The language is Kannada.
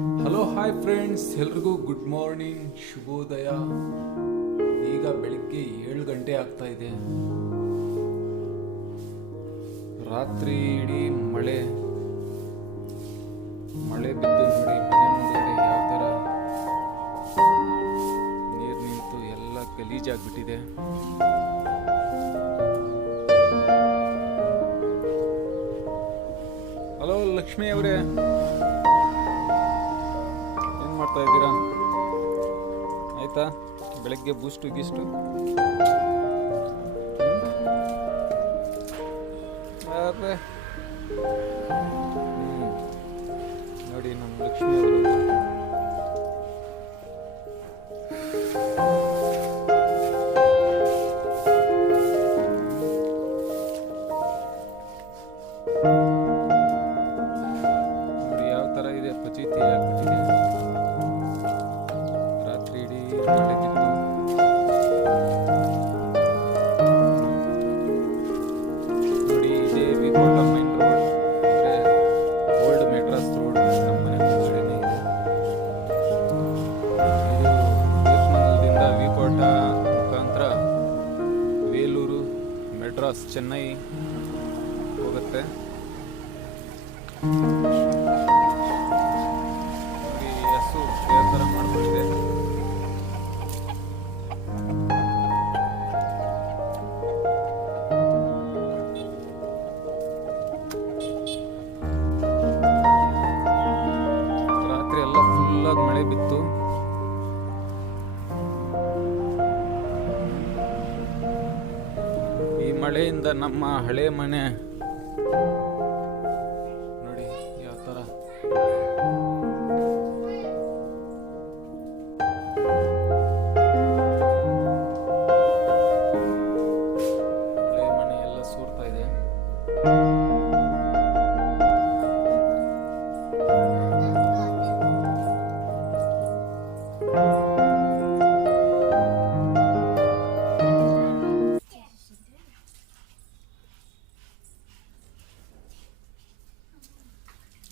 ಹಲೋ ಹಾಯ್ ಫ್ರೆಂಡ್ಸ್, ಎಲ್ರಿಗೂ ಗುಡ್ ಮಾರ್ನಿಂಗ್, ಶುಭೋದಯ. ಈಗ ಬೆಳಿಗ್ಗೆ 7 ಗಂಟೆ ಆಗ್ತಾ ಇದೆ. ರಾತ್ರಿ ಇಡೀ ಮಳೆ ಬಿದ್ದು ನೋಡಿ, ಮನೆ ಮುಂದೆ ಯಾವ ಥರ ನೀರು ನಿಂತು ಎಲ್ಲ ಗಲೀಜಾಗ್ಬಿಟ್ಟಿದೆ. ಹಲೋ ಲಕ್ಷ್ಮಿ ಅವರೇ, ಏನು ಮಾಡ್ತಾ ಇದ್ದೀರಾ? ಆಯ್ತಾ ಬೆಳಗ್ಗೆ ಬೂಸ್ಟು ಗೀಸ್ಟು? ನೋಡಿ ನಮ್ಮ ಲಕ್ಷ್ಮಿ ಅವರು ನೋಡಿ ಯಾವ ಥರ ಇದೆ, ಪಚೀತಿ ಆಗ್ಬಿಟ್ಟಿದೆ. ರಾತ್ರಿ ಇಡೀ ಮಳೆ ಬಿದ್ದು ನೋಡಿ. ಇದೇ ವಿಕೋಟ ಮೈನ್ ರೋಡ್, ಅಂದರೆ ಓಲ್ಡ್ ಮೆಡ್ರಾಸ್ ರೋಡ್ ನಮ್ಮ ಮನೆ ಮುಂದ್ಗಡೆನೇ ಇದೆ. ಇದು ದೇವಸ್ಥಾನದಿಂದ ವಿಕೋಟ ಮುಖಾಂತರ ವೇಲೂರು, ಮೆಡ್ರಾಸ್, ಚೆನ್ನೈ ಹೋಗುತ್ತೆ. ಹಸು ಯಾವ ಥರ ಮಾಡ್ಕೊಂಡಿದೆ. ರಾತ್ರಿ ಎಲ್ಲ ಫುಲ್ಲಾಗಿ ಮಳೆ ಬಿತ್ತು. ಈ ಮಳೆಯಿಂದ ನಮ್ಮ ಹಳೆ ಮನೆ